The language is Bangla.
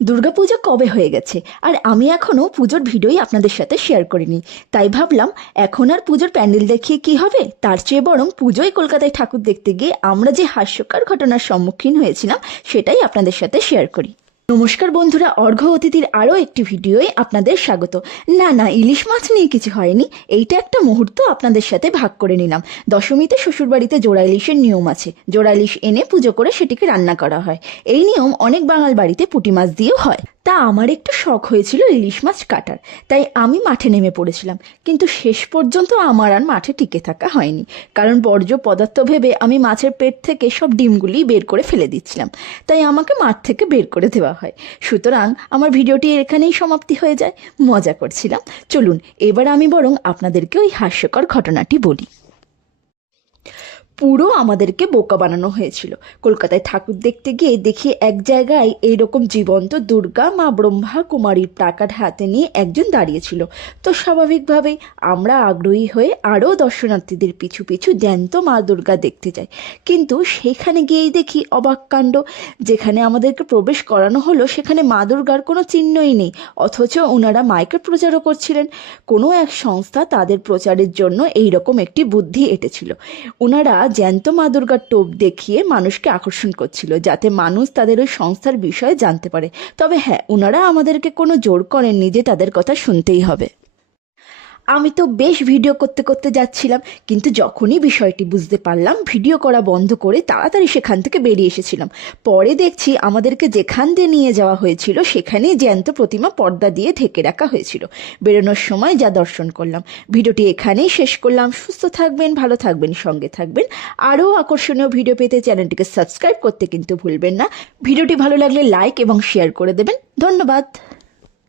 দুর্গাপুজো কবে হয়ে গেছে আর আমি এখনো পুজোর ভিডিওই আপনাদের সাথে শেয়ার করিনি। তাই ভাবলাম এখন আর পুজোর প্যান্ডেল দেখিয়ে কি হবে, তার চেয়ে বরং পুজোয় কলকাতায় ঠাকুর দেখতে গিয়ে আমরা যে হাস্যকর ঘটনার সম্মুখীন হয়েছিলাম সেটাই আপনাদের সাথে শেয়ার করি। নমস্কার বন্ধুরা, অর্ঘ্য অতিথির আরও একটি ভিডিওয় আপনাদের স্বাগত। না, ইলিশ মাছ নিয়ে কিছু হয়নি, এইটা একটা মুহূর্ত আপনাদের সাথে ভাগ করে নিলাম। দশমীতে শ্বশুরবাড়িতে জোড়া ইলিশের নিয়ম আছে। জোড়া ইলিশ এনে পুজো করে সেটিকে রান্না করা হয়। এই নিয়ম অনেক বাঙাল বাড়িতে পুঁটি মাছ দিয়েও হয়। তা আমার একটু শখ হয়েছিল ইলিশ মাছ কাটার, তাই আমি মাঠে নেমে পড়েছিলাম। কিন্তু শেষ পর্যন্ত আমার আর মাঠে টিকে থাকা হয়নি, কারণ বর্জ্য পদার্থ ভেবে আমি মাছের পেট থেকে সব ডিমগুলি বের করে ফেলে দিচ্ছিলাম। তাই আমাকে মাঠ থেকে বের করে দেওয়া হয়। সুতরাং আমার ভিডিওটি এখানেই সমাপ্তি হয়ে যায়। মজা করছিলাম। চলুন এবার আমি বরং আপনাদেরকে ওই হাস্যকর ঘটনাটি বলি। পুরো আমাদেরকে বোকা বানানো হয়েছিল। কলকাতায় ঠাকুর দেখতে গিয়ে দেখি এক জায়গায় এইরকম জীবন্ত দুর্গা মা ব্রহ্মা কুমারীর প্লাকার্ড হাতে নিয়ে একজন দাঁড়িয়েছিল। তো স্বাভাবিকভাবেই আমরা আগ্রহী হয়ে আরও দর্শনার্থীদের পিছু পিছু জ্যান্ত মা দুর্গা দেখতে যাই। কিন্তু সেখানে গিয়েই দেখি অবাক কাণ্ড। যেখানে আমাদেরকে প্রবেশ করানো হলো সেখানে মা দুর্গার কোনো চিহ্নই নেই, অথচ ওনারা মাইকের প্রচারও করছিলেন। কোনো এক সংস্থা তাদের প্রচারের জন্য এইরকম একটি বুদ্ধি এঁটেছিল। ওনারা জ্যান্ত মা দুর্গার টোপ দেখিয়ে মানুষকে আকর্ষণ করছিল, যাতে মানুষ তাদের ওই সংস্থার বিষয়ে জানতে পারে। তবে হ্যাঁ, ওনারা আমাদেরকে কোনো জোর করেননি যে তাদের কথা শুনতেই হবে। আমি তো বেশ ভিডিও করতে করতে যাচ্ছিলাম, কিন্তু যখনই বিষয়টি বুঝতে পারলাম ভিডিও করা বন্ধ করে তাড়াতাড়ি সেখান থেকে বেরিয়ে এসেছিলাম। পরে দেখছি আমাদেরকে যেখান দিয়ে নিয়ে যাওয়া হয়েছিল সেখানেই জ্যান্ত প্রতিমা পর্দা দিয়ে ঢেকে রাখা হয়েছিল। বেরোনোর সময় যা দর্শন করলাম। ভিডিওটি এখানেই শেষ করলাম। সুস্থ থাকবেন, ভালো থাকবেন, সঙ্গে থাকবেন। আরও আকর্ষণীয় ভিডিও পেতে চ্যানেলটিকে সাবস্ক্রাইব করতে কিন্তু ভুলবেন না। ভিডিওটি ভালো লাগলে লাইক এবং শেয়ার করে দেবেন। ধন্যবাদ।